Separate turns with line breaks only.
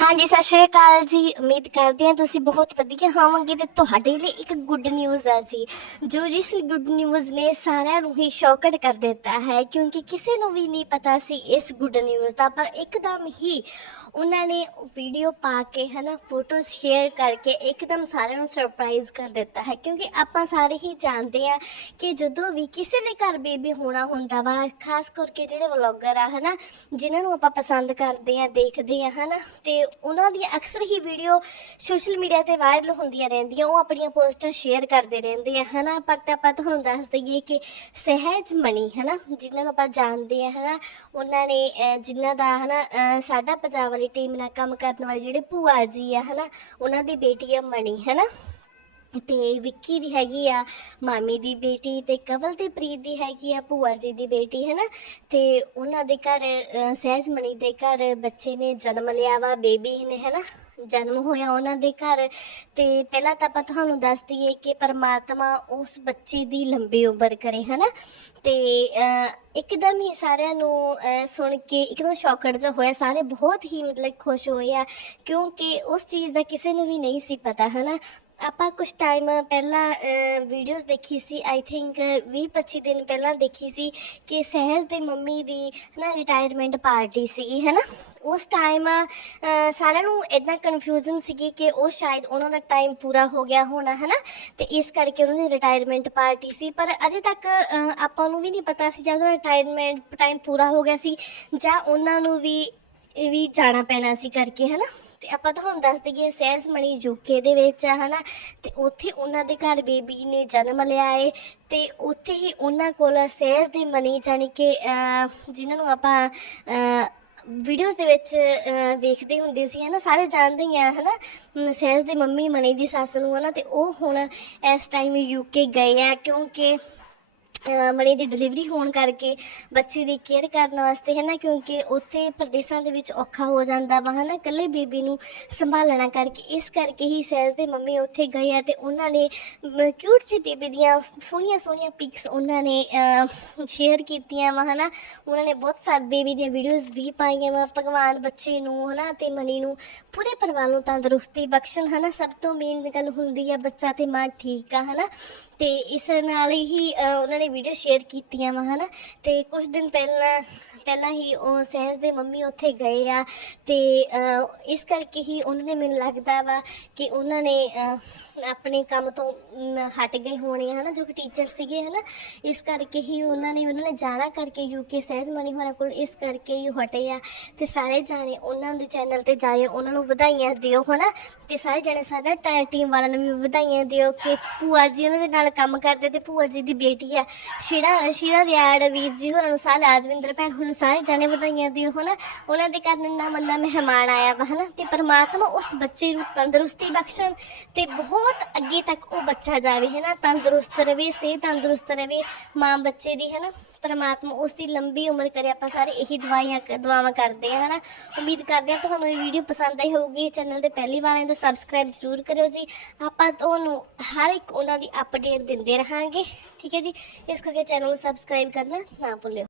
ਹਾਂਜੀ, ਸਤਿ ਸ਼੍ਰੀ ਅਕਾਲ ਜੀ। ਉਮੀਦ ਕਰਦੇ ਹਾਂ ਤੁਸੀਂ ਬਹੁਤ ਵਧੀਆ ਹੋਵੋਗੇ ਤੇ ਤੁਹਾਡੇ ਲਈ ਇੱਕ ਗੁੱਡ ਨਿਊਜ਼ ਆ ਜੀ। ਜੋ ਜਿਸ ਗੁੱਡ ਨਿਊਜ਼ ਨੇ ਸਾਰਿਆਂ ਨੂੰ ਹੀ ਸ਼ੌਕਟ ਕਰ ਦਿੱਤਾ ਹੈ, ਕਿਉਂਕਿ ਕਿਸੇ ਨੂੰ ਵੀ ਨਹੀਂ ਪਤਾ ਸੀ ਇਸ ਗੁੱਡ ਨਿਊਜ਼ ਦਾ, ਪਰ ਇੱਕਦਮ ਹੀ ਉਹਨਾਂ ਨੇ ਵੀਡੀਓ ਪਾ ਕੇ, ਹਨਾ ਫੋਟੋਜ਼ ਸ਼ੇਅਰ ਕਰਕੇ ਇੱਕਦਮ ਸਾਰਿਆਂ ਨੂੰ ਸਰਪ੍ਰਾਈਜ਼ ਕਰ ਦਿੱਤਾ ਹੈ। ਕਿਉਂਕਿ ਆਪਾਂ ਸਾਰੇ ਹੀ ਜਾਣਦੇ ਆ ਕਿ ਜਦੋਂ ਵੀ ਕਿਸੇ ਦੇ ਘਰ ਬੇਬੀ ਹੋਣਾ ਹੁੰਦਾ ਵਾ, ਖਾਸ ਕਰਕੇ ਜਿਹੜੇ ਵਲੌਗਰ ਆ, ਹਨਾ, ਜਿਨ੍ਹਾਂ ਨੂੰ ਆਪਾਂ ਪਸੰਦ ਕਰਦੇ ਆ ਦੇਖਦੇ ਆ ਹਨਾ, ਤੇ ਉਹਨਾਂ ਦੀ ਅਕਸਰ ਹੀ ਵੀਡੀਓ ਸੋਸ਼ਲ ਮੀਡੀਆ ਤੇ ਵਾਇਰਲ ਹੁੰਦੀਆਂ ਰਹਿੰਦੀਆਂ ਉਹ ਆਪਣੀਆਂ ਪੋਸਟਾਂ ਸ਼ੇਅਰ ਕਰਦੇ ਰਹਿੰਦੇ ਆ ਹਨਾ? ਪਰ ਤਾਂ ਆਪਾਂ ਤੁਹਾਨੂੰ ਦੱਸ ਦਈਏ ਕਿ ਸਹਿਜ ਮਣੀ ਹਨਾ? ਜਿਨ੍ਹਾਂ ਨੂੰ ਆਪਾਂ ਜਾਣਦੇ ਆ ਹਨਾ? ਉਹਨਾਂ ਨੇ ਜਿਨ੍ਹਾਂ ਦਾ ਹਨਾ ਅਹ, ਸਾਡਾ ਪੰਜਾਬ ਵਾਲੀ ਟੀਮ ਨਾਲ ਕੰਮ ਕਰਨ ਵਾਲੇ ਜਿਹੜੇ ਭੂਆ ਜੀ ਆ ਹਨਾ? ਉਹਨਾਂ ਦੀ ਬੇਟੀ ਆ ਮਣੀ ਹਨਾ? ਤੇ ਵਿੱਕੀ ਦੀ ਹੈਗੀ ਆ ਮਾਮੀ ਦੀ ਬੇਟੀ ਤੇ ਕਵਲ ਤੇ ਪ੍ਰੀਤ ਦੀ ਹੈਗੀ ਆ ਭੂਆ ਜੀ ਦੀ ਬੇਟੀ ਹੈ ਨਾ ਤੇ ਉਹਨਾਂ ਦੇ ਘਰ ਅਹ, ਸਹਿਜਮਣੀ ਦੇ ਘਰ ਬੱਚੇ ਨੇ ਜਨਮ ਲਿਆ ਵਾ ਬੇਬੀ ਨੇ ਹੈ ਨਾ ਜਨਮ ਹੋਇਆ ਉਹਨਾਂ ਦੇ ਘਰ। ਤੇ ਪਹਿਲਾਂ ਤਾਂ ਆਪਾਂ ਤੁਹਾਨੂੰ ਦੱਸ ਦਈਏ ਕਿ ਪਰਮਾਤਮਾ ਉਸ ਬੱਚੇ ਦੀ ਲੰਬੀ ਉਮਰ ਕਰੇ ਹੈ ਨਾ ਤੇ ਅਹ, ਇੱਕਦਮ ਹੀ ਸਾਰਿਆਂ ਨੂੰ ਅਹ, ਸੁਣ ਕੇ ਇੱਕਦਮ ਸ਼ੌਕਡ ਜਿਹਾ ਹੋਇਆ। ਸਾਰੇ ਬਹੁਤ ਹੀ ਮਤਲਬ ਖੁਸ਼ ਹੋਏ ਆ ਕਿਉਂਕਿ ਉਸ ਚੀਜ਼ ਦਾ ਕਿਸੇ ਨੂੰ ਵੀ ਨਹੀਂ ਸੀ ਪਤਾ ਹੈ ਨਾ ਆਪਾਂ ਕੁਝ ਟਾਈਮ ਪਹਿਲਾਂ ਵੀਡੀਓਜ਼ ਦੇਖੀ ਸੀ ਆਈ ਥਿੰਕ 20 25 ਦਿਨ ਪਹਿਲਾਂ ਦੇਖੀ ਸੀ ਕਿ ਸਹਿਜ ਦੇ ਮੰਮੀ ਦੀ ਨਾ ਰਿਟਾਇਰਮੈਂਟ ਪਾਰਟੀ ਸੀਗੀ ਹੈ ਨਾ ਉਸ ਟਾਈਮ ਸਾਰਿਆਂ ਨੂੰ ਇਦਾਂ ਕਨਫਿਊਜ਼ਨ ਸੀਗੀ ਕਿ ਉਹ ਸ਼ਾਇਦ ਉਹਨਾਂ ਦਾ ਟਾਈਮ ਪੂਰਾ ਹੋ ਗਿਆ ਹੋਣਾ ਹੈ ਨਾ ਤੇ ਇਸ ਕਰਕੇ ਉਹਨਾਂ ਦੀ ਰਿਟਾਇਰਮੈਂਟ ਪਾਰਟੀ ਸੀ, ਪਰ ਅਜੇ ਤੱਕ ਆਪਾਂ ਨੂੰ ਵੀ ਨਹੀਂ ਪਤਾ ਸੀ ਜਦੋਂ ਰਿਟਾਇਰਮੈਂਟ ਟਾਈਮ ਪੂਰਾ ਹੋ ਗਿਆ ਸੀ ਜਾਂ ਉਹਨਾਂ ਨੂੰ ਵੀ ਵੀ ਜਾਣਾ ਪੈਣਾ ਸੀ ਕਰਕੇ ਹੈ ਨਾ ਤੇ ਆਪਾਂ ਤੁਹਾਨੂੰ ਦੱਸ ਦਈਏ ਸਹਿਜ ਮਣੀ ਯੂਕੇ ਦੇ ਵਿੱਚ ਆ ਹਨਾ? ਤੇ ਉੱਥੇ ਉਹਨਾਂ ਦੇ ਘਰ ਬੇਬੀ ਨੇ ਜਨਮ ਲਿਆ ਏ ਤੇ ਉੱਥੇ ਹੀ ਉਹਨਾਂ ਕੋਲ ਸਹਿਜ ਦੇ ਮਣੀ ਜਾਣੀ ਕਿ ਅਹ, ਜਿਨ੍ਹਾਂ ਨੂੰ ਆਪਾਂ ਵੀਡੀਓਜ਼ ਦੇ ਵਿੱਚ ਵੇਖਦੇ ਹੁੰਦੇ ਸੀ ਹਨਾ? ਸਾਰੇ ਜਾਣਦੇ ਹੀ ਆ ਹਨਾ? ਅਮ, ਸਹਿਜ ਦੇ ਮੰਮੀ ਮਣੀ ਦੀ ਸੱਸ ਨੂੰ ਹਨਾ? ਤੇ ਉਹ ਹੁਣ ਇਸ ਟਾਈਮ ਯੂਕੇ ਗਏ ਆ ਕਿਉਂਕਿ ਅਹ ਦੀ ਡਿਲੀਵਰੀ ਹੋਣ ਕਰਕੇ ਬੱਚੇ ਦੀ ਕੇਅਰ ਕਰਨ ਵਾਸਤੇ ਹੈ ਨਾ ਕਿਉਂਕਿ ਉੱਥੇ ਪ੍ਰਦੇਸ਼ਾਂ ਦੇ ਵਿੱਚ ਔਖਾ ਹੋ ਜਾਂਦਾ ਵਾ ਹੈ ਨਾ ਇਕੱਲੇ ਬੇਬੀ ਨੂੰ ਸੰਭਾਲਣਾ ਕਰਕੇ। ਇਸ ਕਰਕੇ ਹੀ ਸਹਿਜ ਦੇ ਮੰਮੀ ਉੱਥੇ ਗਏ ਆ ਤੇ ਉਹਨਾਂ ਨੇ ਕਿਊਟ ਸੀ ਬੇਬੀ ਦੀਆਂ ਸੋਹਣੀਆਂ ਸੋਹਣੀਆਂ ਪਿਕਸ ਉਹਨਾਂ ਨੇ ਸ਼ੇਅਰ ਕੀਤੀਆਂ ਵਾ ਹੈ ਨਾ ਉਹਨਾਂ ਨੇ ਬਹੁਤ ਸਾਰੇ ਬੇਬੀ ਦੀਆਂ ਵੀਡੀਓਜ਼ ਵੀ ਪਾਈਆਂ ਵਾ, ਭਗਵਾਨ ਬੱਚੇ ਨੂੰ ਹੈ ਨਾ ਤੇ ਮਨੀ ਨੂੰ। ਪੂਰੇ ਪਰਿਵਾਰ ਨੂੰ ਤੰਦਰੁਸਤੀ ਬਖਸ਼ਣ ਹੈ ਨਾ ਸਭ ਤੋਂ ਮੇਨ ਗੱਲ ਹੁੰਦੀ ਆ ਬੱਚਾ ਤੇ ਮਾਂ ਠੀਕ ਆ ਹੈ ਨਾ ਤੇ ਇਸ ਨਾਲ ਹੀ ਉਹਨਾਂ ਨੇ ਵੀਡੀਓ ਸ਼ੇਅਰ ਕੀਤੀਆਂ ਵਾ, ਹਨਾ? ਤੇ ਕੁਝ ਦਿਨ ਪਹਿਲਾਂ ਪਹਿਲਾਂ ਹੀ ਉਹ ਸਹਿਜ ਦੇ ਮੰਮੀ ਉੱਥੇ ਗਏ ਆ ਤੇ ਇਸ ਕਰਕੇ ਹੀ ਉਹਨਾਂ ਨੇ ਮੈਨੂੰ ਲੱਗਦਾ ਵਾ ਕਿ ਉਹਨਾਂ ਨੇ ਆਪਣੇ ਕੰਮ ਤੋਂ ਹਟ ਗਏ ਹੋਣੇ ਆ, ਹਨਾ? ਜੋ ਕਿ ਟੀਚਰ ਸੀਗੇ, ਹਨਾ? ਇਸ ਕਰਕੇ ਹੀ ਉਹਨਾਂ ਨੇ ਉਹਨਾਂ ਨੇ ਜਾਣਾ ਕਰਕੇ ਯੂਕੇ ਸਹਿਜ ਮਣੀ ਹੋਰਾਂ ਕੋਲ, ਇਸ ਕਰਕੇ ਹੀ ਉਹ ਹਟੇ ਆ। ਤੇ ਸਾਰੇ ਜਾਣੇ ਉਹਨਾਂ ਦੇ ਚੈਨਲ ਤੇ ਜਾਏ ਉਹਨਾਂ ਨੂੰ ਵਧਾਈਆਂ ਦਿਓ, ਹਨਾ? ਤੇ ਸਾਰੇ ਜਾਣੇ ਸਾਡਾ ਟੀਮ ਵਾਲਿਆਂ ਨੂੰ ਵੀ ਵਧਾਈਆਂ ਦਿਓ ਕਿ ਭੂਆ ਜੀ ਉਹਨਾਂ ਦੇ ਨਾਲ ਕੰਮ ਕਰਦੇ ਤੇ ਭੂਆ ਜੀ ਦੀ ਬੇਟੀ ਆ। ਸ਼ੀਰਾ ਸ਼ੀਰਾ ਰਿਆੜ ਵੀਰ ਜੀ ਹੋਰਾਂ ਨੂੰ ਸਾਰੇ ਰਾਜਵਿੰਦਰ ਭੈਣ ਹੁਣ ਸਾਰੇ ਜਾਣੇ ਵਧਾਈਆਂ ਦਿਓ ਹਨਾ ਉਹਨਾਂ ਦੇ ਘਰ ਨੰਨਾ ਮੰਨਾ ਮਹਿਮਾਨ ਆਇਆ ਵਾ, ਹਨਾ? ਤੇ ਪਰਮਾਤਮਾ ਉਸ ਬੱਚੇ ਨੂੰ ਤੰਦਰੁਸਤੀ ਬਖਸ਼ਣ ਤੇ ਬਹੁਤ ਅੱਗੇ ਤੱਕ ਉਹ ਬੱਚਾ ਜਾਵੇ, ਹਨਾ? ਤੰਦਰੁਸਤ ਰਵੇ, ਸਿਹਤ ਤੰਦਰੁਸਤ ਰਵੇ ਮਾਂ ਬੱਚੇ ਦੀ, ਹਨਾ? ਪਰਮਾਤਮਾ ਉਸ ਦੀ ਲੰਬੀ ਉਮਰ ਕਰੇ, ਆਪਾਂ ਸਾਰੇ ਇਹੀ ਦੁਆਈਆਂ ਦੁਆਵਾਂ ਕਰਦੇ ਆ ਹਨਾ? ਉਮੀਦ ਕਰਦੇ ਹਾਂ ਤੁਹਾਨੂੰ ਇਹ ਵੀਡੀਓ ਪਸੰਦ ਆਈ ਹੋਊਗੀ। ਚੈਨਲ ਤੇ ਪਹਿਲੀ ਵਾਰ ਆਏ ਤਾਂ ਸਬਸਕ੍ਰਾਈਬ ਜ਼ਰੂਰ ਕਰਿਓ ਜੀ। ਆਪਾਂ ਤੁਹਾਨੂੰ ਹਰ ਇੱਕ ਉਹਨਾਂ ਦੀ ਅਪਡੇਟ ਦਿੰਦੇ ਰਹਾਂਗੇ। ਠੀਕ ਹੈ ਜੀ? ਇਸ ਕਰਕੇ ਚੈਨਲ ਨੂੰ ਸਬਸਕ੍ਰਾਈਬ ਕਰਨਾ ਨਾ ਭੁੱਲਿਓ।